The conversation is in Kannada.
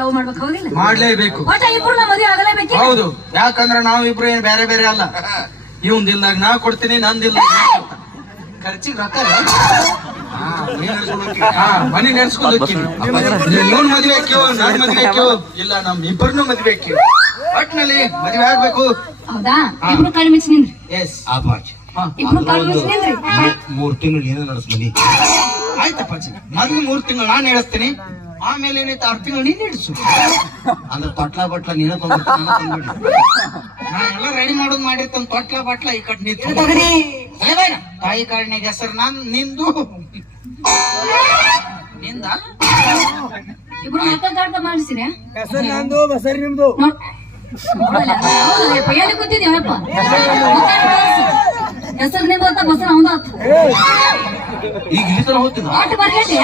ಲವ್ ಮಾಡ್ಬೇಕು ಹೌದಿಲ್ಲ? ಮಾಡ್ಲೇಬೇಕು. ಒಟ್ಟ ಇಬ್ರು ನಾ ಮದುವೆ ಆಗಲೇಬೇಕು. ಹೌದು, ಯಾಕಂದ್ರೆ ನಾವಿಬ್ರು ಏನ್ ಬೇರೆ ಬೇರೆ ಅಲ್ಲ. ಇವಂದಿಲ್ದಾಗ ನಾ ಕೊಡ್ತೀನಿ, ನಂದಿಲ್ಲ ಖರ್ಚಿಗೆ ರೊಕ್ಕ ಮನೆ ನಡೆಸ್ಕೊಂಡು ಹೋಗ್ತೀನಿ. ಇವನ್ ಮದ್ವೆ ಹಾಕ್ಯೋ, ನಾನ್ ಮದ್ವೆ ಹಾಕ್ಯೋ, ಇಲ್ಲ ನಮ್ ಇಬ್ಬರನ್ನು ಮದ್ವೆ ಹಾಕ್ಯೋ. ಒಟ್ನಲ್ಲಿ ಮದ್ವೆ ಆಗ್ಬೇಕು. ಹೌದಾ? ಇಬ್ರು ಕೈ ಮಿಚ್ ನಿಂದ್ರಿ. ಎಸ್ ಇಬ್ರು ಕೈ ಮಿಚ್ ನಿಂದ್ರಿ. 3 ತಿಂಗಳು ಏನ ನಡೆಸ್ ಮನಿ. ಆಯ್ತಪ್ಪಾಜಿ, ಮೊದ್ಲು 3 ತಿಂಗಳು ನಾನ್ ಹೇಳಿಸ್ತೀನಿ, ಆಮೇಲೆ ಏನೈತೆ 6 ತಿಂಗಳು ನೀನ್ ಹಿಡಿಸು. ಅಂದ್ರೆ ತೊಟ್ಲ ಬಟ್ಲ ನೀನ ತಂದ್ಬಿಟ್ಟು ನಾ ಎಲ್ಲ ರೆಡಿ ಮಾಡೋದು ಮಾಡಿರ್ತಂದ್ ತೊಟ್ಲ ಬಟ್ಲ ಈ ಕಟ್ ನಿಂತು ತಾಯಿ ಕಾರಣೆಗೆ ಹೆಸರು ನಾನ್ ನಿಂದು ನಿಂದ ಇಬ್ರು ಮಕ್ಕಳ ಮಾಡಿಸಿರ ಹೆಸರು ನಂದು ಬಸರಿ ನಿಮ್ದು. ಹೇಳಿ ಕೂತಿದ್ದೀವಪ್ಪ. ಹೆಸರು ನಿಂದು ಅಂತ ಬಸರ ಅವನ ಈಗ ಇಲ್ಲಿ ತರ ಹೋಗ್ತಿದ್ದ ಆಟ ಬರ್ಲಿ